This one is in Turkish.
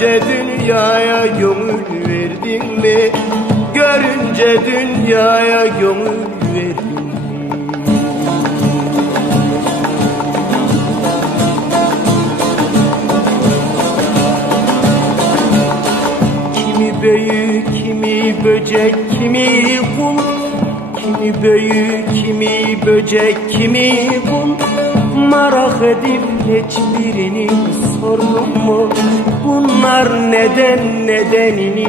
Görünce dünyaya gönül verdin mi? Görünce dünyaya gönül verdin mi? Kimi böğü, kimi böcek, kimi kum Kimi böğü, kimi böcek, kimi kum Merak edip hiçbirini sordum mu? Bunlar neden nedenini